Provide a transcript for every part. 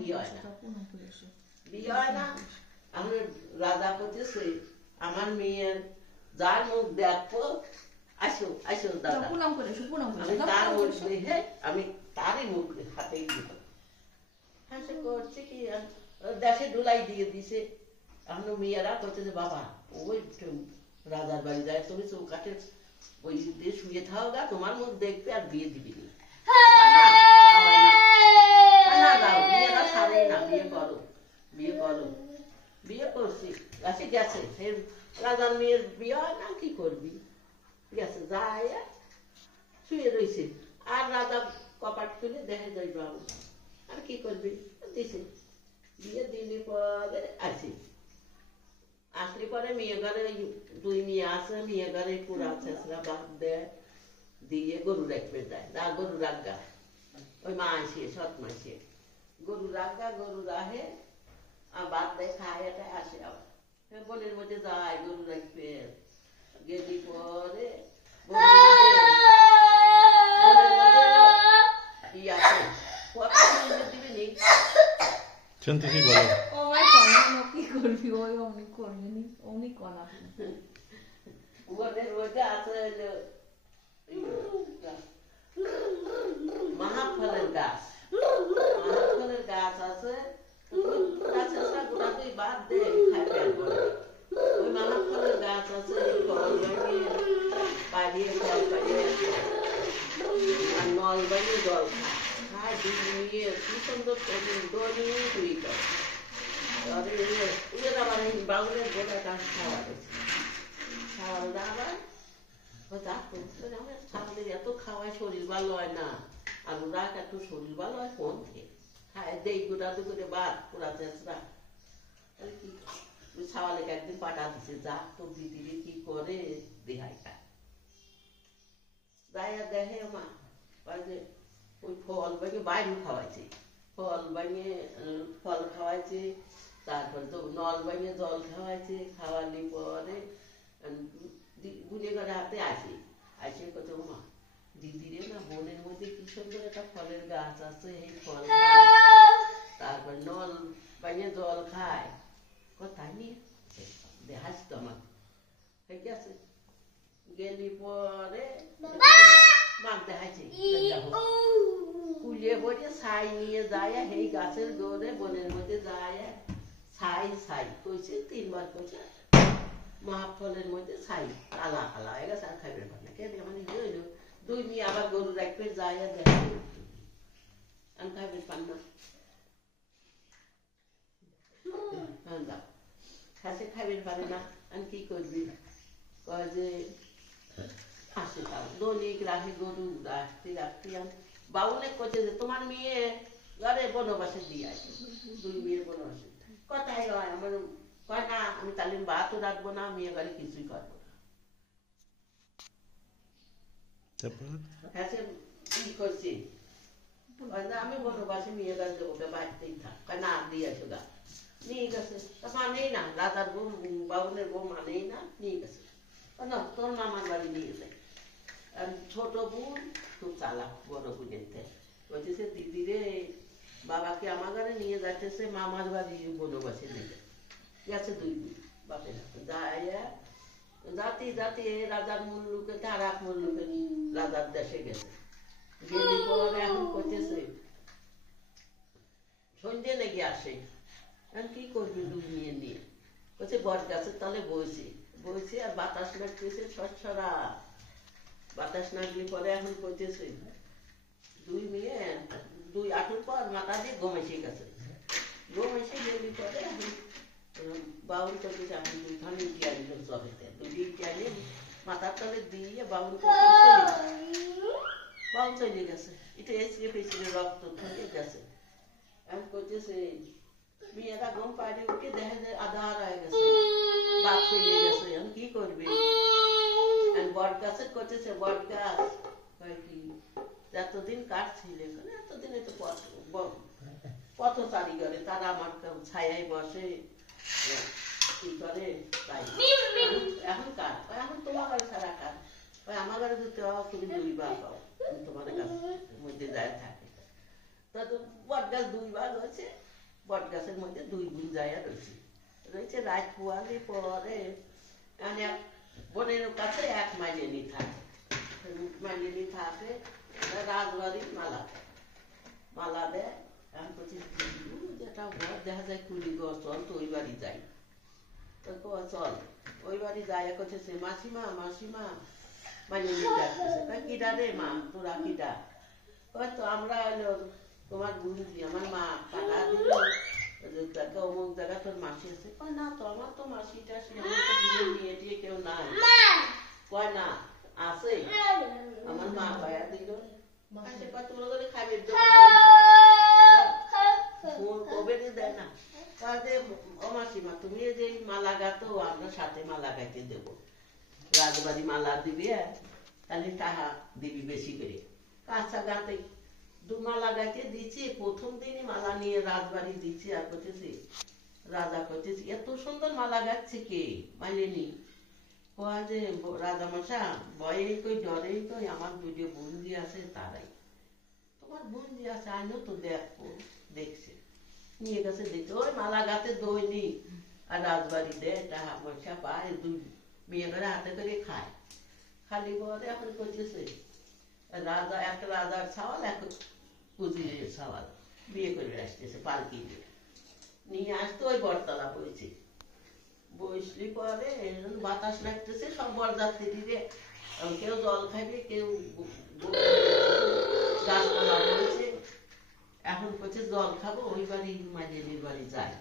বিয়ে হয় না, বিয়ে হয় না। আমি রাজা করতেছি আমার মেয়ের যার মুখ দেখবো, আসো আসো দাদা, আমি তার মুখ দেখে আমি তারই মুখ হাতে দিব। হ্যাঁ সে করছে কি দেশে ডুলাই দিয়ে দিছে। এখন মেয়েরা করছে যে বাবা ওই রাজার বাড়ি যায়, তুমি চৌকাঠে ওই দিয়ে শুয়ে থাও গা, তোমার মুখ দেখবে আর বিয়ে দিবি না। মেয়েরা ছাড়ে না, বিয়ে করো বিয়ে করো। বিয়ে করছি গেছে গেছে, রাজার মেয়ের বিয়ে হয় না, কি করবি, গেছে যায় শুয়ে রয়েছে। আর রাজা কপাট খুলে দেখে যাই বাবু, আর কি করবি, দিছে বিয়ে দিলে পরে আসি। আসলে পরে মেয়ে ঘরে দুই মেয়ে আছে, মেয়ে ঘরে পুরা ছেঁচড়া বাদ দেয় দিয়ে গরু রাখবে যায়, গরু রাখগা ওই মা আসিয়ে সৎ মাসিয়ে গরু রাখগা, গরু রাহে আর বাদ দেয় খায়, এটা আসে আবার বনের মধ্যে যায় গরু রাখবে। গেলি পরে মাহাফলের গাছ, মাহাফলের গাছ আছে, গোড়াতেই বাদ দেয় খায় পেট ভরে। ওই মাহাফলের গাছ আছে, ফল বানিয়ে পাড়িয়ে ফল পাড়িয়ে আর নল বানিয়ে জল খায়, খায় দুধ নিয়ে কি সুন্দর দড়ি দুই করে। আবার এই বাউলের গোড়া গাছ খাওয়া গেছে, খাওয়া আবার ছাগলের এত খাওয়ায় শরীর ভালো হয় না, আর ওরা এত শরীর ভালো হয় কোন থেকে খায়, দেই গোটা দু করে বাদ পুরা চেঁচড়া। কি ছাওয়ালেকে একদিন পাঠা দিছে, যা তো দিদিরে কি করে দেহাই খায়, যাইয়া দেখে মা যে ওই ফল বানিয়ে বাইরে খাওয়াইছে, ফল বানিয়ে ফল খাওয়াইছে, তারপরে তো নল বানিয়ে জল খাওয়াইছে। খাওয়ালি পরে গুনে ঘরে হাতে আসি, আসে কত মা দিদিরে না বনের মধ্যে কি সুন্দর একটা ফলের গাছ আছে, এই ফল তারপর নল বানিয়ে জল খায়, কোথায় নিয়ে দেখাস তো আমার, ঠিক আছে। গেলি পরে মাক দেখাইছে কুলিয়ে পড়ে ছাই নিয়ে যায়, এই গাছের গোড়ে বনের মধ্যে যায় ছাই ছাই কইছে, তিনবার কইছে মহাফলের মধ্যে ছাই আলা আলা হয়ে গেছে, আর খাইবে না কে মানে হইল। দুই মেয়ে আবার গরু রাখবে যায় দেখে আমি খাইবে পান না, খাসে খাইবে পারে না, আমি কি করবি, কয় যে আসে তাও দলিক রাখি গরু রাখতে রাখতে বাউলে কইছে যে তোমার মেয়ে ঘরে বনবাসে দিয়ে আসে, দুই মেয়ে বনবাসে কথাই হয় আমার, কয় না আমি তাহলে ভাতও রাখবো না, মেয়ে ঘরে কিছুই করবো না। হ্যাঁ কি করছি আমি বনবাসে মেয়ে ঘরে দেবো, বাড়িতেই থাক, না দিয়ে আসো গা, নিয়ে গেছে মানেই না, রাজার বউ বাউলের বউ মানেই না, নিয়ে গেছে না তোর মামার বাড়ি নিয়ে যায়। ছোট বোন খুব চালাক, বড় বোনের বলতেছে দিদিরে বাবাকে আমার ঘরে নিয়ে যাইতেছে মামার বাড়ি বনবাসে নিয়ে গেছে, দুই বাপের যাইয়া জাতি জাতি রাজার মুল্লুকে তার এক মুল্লুকে রাজার দেশে গেছে। গেলি পরে এখন করতেছে সন্ধ্যে লেগে আসে, এখন কি করবি দুই নিয়ে নিয়ে বলছে বট গাছের তলে বইছি বইছি আর বাতাস লাগতেছে ছড়ছড়া, বাতাস নাগলি পরে এখন করতেছে দুই মেয়ে দুই আঁটুর পর মাথা দিয়ে গমেছে গেছে, গমেছে গেলি পরে এখন বাউল করতেছে এখন দুইখানে টিয়ারি চলেতে দুই টিয়ারি মাথার তলে দিয়ে বাউল বাউল চলে গেছে, এটা এসে পেছনে রক্ত থেকে গেছে। এখন করতেছে মেয়েরা ঘুম পাড়ি উঠে দেখা যায় আধার হয়ে গেছে, বাপ চলে গেছে, এখন কি করবে। বট গাছের করতেছে বট গাছ কি এতদিন কাটছিলে, এতদিন তো কত তারি করে তারা আমার ছায়ায় বসে কি করে তাই, এখন কার এখন তোমার বাড়ি ছাড়া কার, আমার বাড়ি দিতে তুমি দুই বার পাও, তোমাদের কাছের মধ্যে যায় থাকে, তা তো বট গাছ দুই ভাগ হয়েছে, বট গাছের মধ্যে দুই বোন যায় রয়েছে রাত পোয়ালি পরে এক বোনের কাছে এক মাইলেনি থাকে মাইলেনি থাকে রাজবাড়ির মালা দেয় আমি বলছি যেটা ঘর দেখা যায় কুড়ি ঘর চল তো ওই বাড়ি যাই তো চল ওই বাড়ি যাই করছে মাসিমা মাসিমা মাইলেনি ডাকতেছে কিডা রে মা তোরা কিডা তো আমরা হলো তোমার বুঝি আমার মা কাটা দিল অমুক জায়গা তোর মাসি আছে না তো আমার তো মাসিটা নিয়ে দিয়ে কেউ নাই কয় না আছে আমার মা পায়া দিল তোমরা করে খাবে কবে দেয় না ও মাসিমা তুমি যে মালা গাতো আমরা সাথে মালা গাইতে দেবো রাজবাড়ি মালা দিবি তাহলে টাকা দিবি বেশি করে কাঁচা গাতে দু মালা গাইতে দিচ্ছি প্রথম দিনই মালা নিয়ে রাজবাড়ি দিচ্ছি আর করতেছি রাজা করতেছি এত সুন্দর মালা গাচ্ছে কে মাইলেনি যে রাজা মশা বয়ে কই ডরে কই আমার দুটো বন্দি আছে তারাই তোমার বন্দি আছে আইনো তো দেখো দেখছে নিয়ে গেছে দেখছে ওই মালা গাতে দৈনিক আর রাজবাড়ি দেয় টাকা পয়সা পায় দুই মেয়ে করে হাতে করে খায় খালি বলে এখন করতেছে রাজা একটা রাজার ছাওয়াল এক উজিরের ছাওয়াল বিয়ে করে আসতেছে পালকি নিয়ে আসতে ওই বটতলা বইছে বসলি পরে বাতাস লাগতেছে সব বরযাত্রীরে কেউ জল খাইবে কেউ গাছপালা বলছে এখন করছে জল খাবো ওই বাড়ি মাইলেনির বাড়ি যাই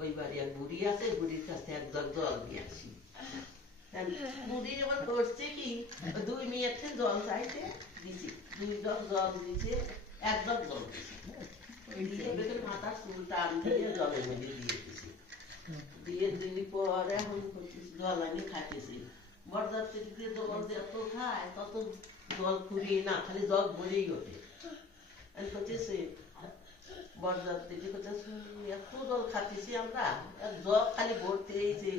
ওই বাড়ি এক বুড়ি আছে বুড়ির কাছে এক জগ জল নিয়ে আসি বুড়ি এবার করছে কি দুই মেয়েতে জল চাইতে দিছি দুই জগ জল দিছে এক জগ জল দিছে মাথা চুল টান দিয়ে জলের মধ্যে দিয়ে দিছি দিয়ে দিলি পরে এখন জল আনি খাইতেছি বরযাত্রীকে জল যত খায় তত জল ফুরিয়ে না খালি জল ভরেই ওঠে আমি করতেছি বরযাত্রীকে করতেছি এত জল খাচ্ছি আমরা জল খালি ভরতে এইছে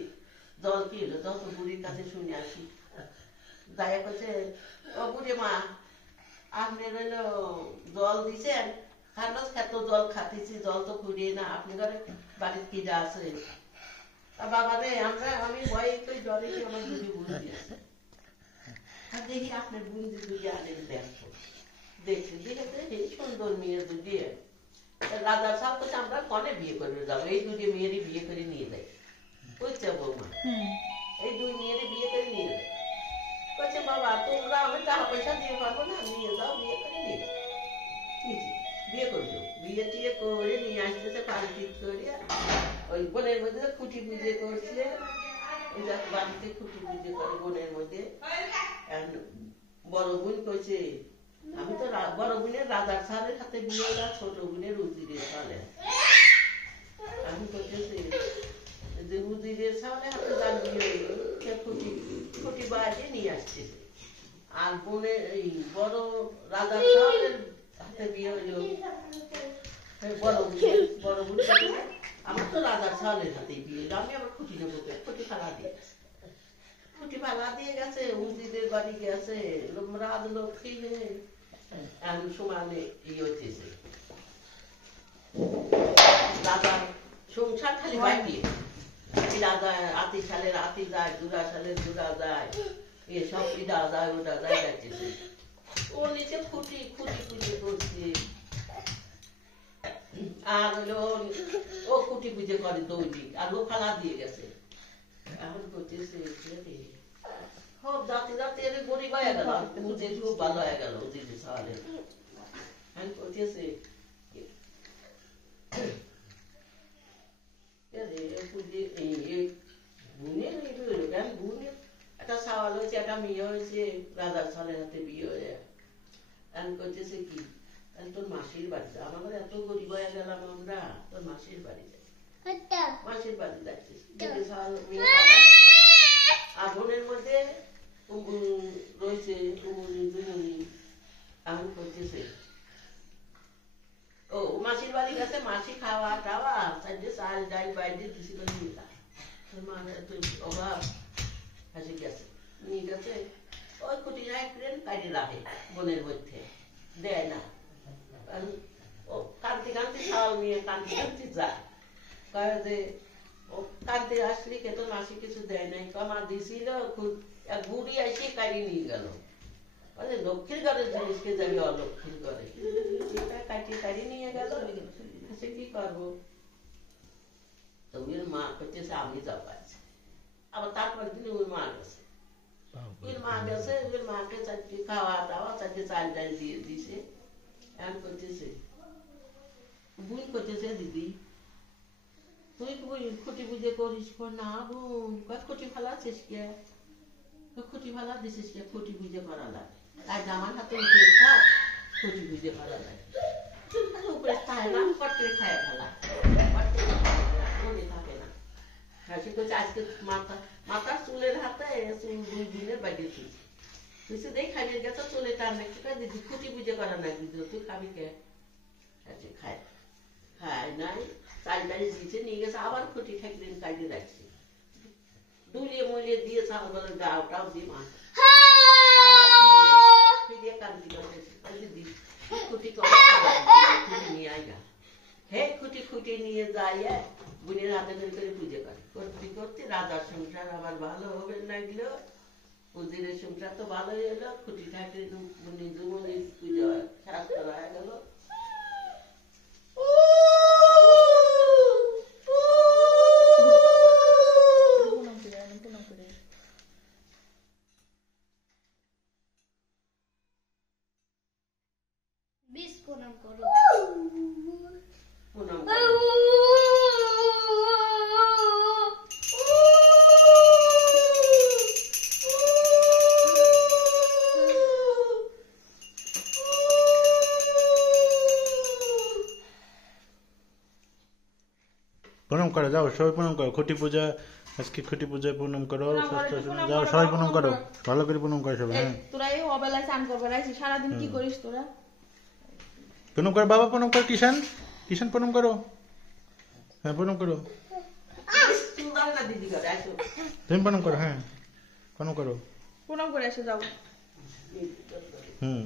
জল কি হলো যত বুড়ির কাছে শুনে আসি দায়া করছে ও বুড়ি মা আপনি রইল জল দিছেন খান্ডস খেত জল খাতেছি জল তো ফুরিয়ে না আপনি ঘরে বাড়ির কি যা আছে বাবা রে আমি ভয়ে তো জলে কি আমার দুটি বুঝি আছে দেখি আপনার বুঝি দুটি আনেন দেখো দেখছি দেখে এই সুন্দর মেয়ের দুটি রাজা সাহেব তো আমরা কনে বিয়ে করে যাবো এই দুটি মেয়েরই বিয়ে করে নিয়ে যাই বুঝছে বৌমা এই দুই মেয়েরই বিয়ে করে নিয়ে যাই বলছে বাবা তোমরা আমি টাকা পয়সা দিয়ে পারবো না নিয়ে যাও বিয়ে করে নিয়ে বিয়ে করবো বিয়ে টিয়ে করে নিয়ে আসতেছে পালকি করে ওই বোনের মধ্যে খুঁটি পুজো করছে ওই বাড়িতে খুঁটি পুজো করে বোনের মধ্যে বড় বোন কইছে আমি তো বড় বোনের রাজার সালের হাতে বিয়ে হলো ছোট বোনের উজিরের সালে আমি করতেছি যে উজিরের সালে হাতে যার বিয়ে হইলো সে খুঁটি বাড়িতে নিয়ে আসতেছে আর বোনের এই বড় রাজার সালের হাতে বিয়ে হইলো বড় বোন আমার তো রাজার ছাওয়ালের হাতেই বিয়ে আমি আবার খুঁটি নেবো খুঁটি ফালা দিয়ে গেছে উজিদের বাড়ি গেছে রাজলক্ষ্মী এখন সমানে হচ্ছে রাজার সংসার খালি বাইরে রাজা আতি সালের আতি যায় দুরা সালের দুরা যায় এসব ইডা যায় ওটা যায় যাচ্ছে ও নিচে খুঁটি করছে আর হলো ও খুঁটি পুজো করে দৈনিক আর ও ফালা দিয়ে গেছে এখন করতেছে সব জাতি এর গরিব হয়ে গেল বুঝে খুব ভালো হয়ে গেল দিদি সালে এখন করতেছে একটা সাওয়াল হয়েছে একটা মেয়ে হয়েছে রাজার সালের হাতে বিয়ে হয়ে এখন করতেছে কি তোর মাসির বাড়ি যা আমাদের এত গরিব হয়ে গেলাম আমরা তোর মাসির বাড়ি যাই মাসির বাড়ি যাচ্ছিস আগুনের মধ্যে রয়েছে এখন করতেছে ও মাসির বাড়ি গেছে মাসি খাওয়া টাওয়া চাল ডাল বাইরে দিছিল অভাব হাসি গেছে নিয়ে গেছে ওই খুঁটি যায় ট্রেন কাটিয়ে রাখে বনের মধ্যে দেয় না ও ও কান্তি কান্তি চাল নিয়ে কান্তি কান্তি যায়, কয়ে যে ও কান্তি আসলি কে তো মাসি কিছু দেয় নাই, কমা দিছিল এক বুড়ি এসে কাড়ি নিয়ে গেল, বলে লক্ষ্মীর ঘরের জিনিসকে যাবি অলক্ষ্মীর ঘরে, কাড়ি নিয়ে গেল, সে কি করবো? তো ওর মা করতেছে আমি যাবো আছে, আবার তারপর দিন ওর মা গেছে, ওর মা গেছে, ওর মাকে চারটি খাওয়া দাওয়া চারটি চাল ডাল দিয়ে দিছে, এমন করতেছে বুঝ করতেছে দিদি তুই খুঁটি বুঝে করিস, না বোন খুঁটি ফালাচ্ছিস কে, খুঁটি ফালা দিছিস কে, খুঁটি বুঝে করা লাগে, তাই আমার হাতে উঠে থাক, খুঁটি বুঝে করা লাগে, উপরে খায় না, পটকে খায় ফেলা, মনে থাকে না। সে করছে আজকে মাথার চুলের হাতে চুল 2 দিনের বাইরে তুলছি, তুই দেখ খাইয়ে গেছে চুলে টান নাকি, দিদি খুঁটি বুঝে করা না দিদি, তুই খাবি কে, খায় খায় নাই, চাল ডাল দিয়েছে নিয়ে গেছে, আবার খুঁটি ঠেকলেন কাটিয়ে রাখছে, দুলিয়ে মুলিয়ে দিয়ে চাল বলে গাওটাও দিয়ে মা ফিরিয়ে কান্দি দিদি খুঁটি খুঁটি নিয়ে আয় না, হে খুঁটি খুঁটি নিয়ে যাই বোনের হাতে ধরে করে পুজো করে, করতে করতে রাজার সংসার আবার ভালো হবে না গেলো, উজিরের সংসার তো ভালোই এলো, খুঁটি ঠাকুর নিজুমনির পুজো শেষ করা হয়ে গেল। প্রণাম করো, প্রণাম করো, যাও সবাই প্রণাম করো, খুঁটি পূজা আজকে খুঁটি পূজায় প্রণাম করো, যাও সবাই প্রণাম করো, ভালো করে প্রণাম করো সবাই। হ্যাঁ তোরা এই অবেলায় চান করবে রাইছিস, সারাদিন কি করিস তোরা? প্রণাম করো বাবা, প্রণাম করো, কিষান কিষান প্রণাম করো, হ্যাঁ প্রণাম করো, তুমি প্রণাম করো, হ্যাঁ প্রণাম করো, প্রণাম করে এসে যাও। হুম।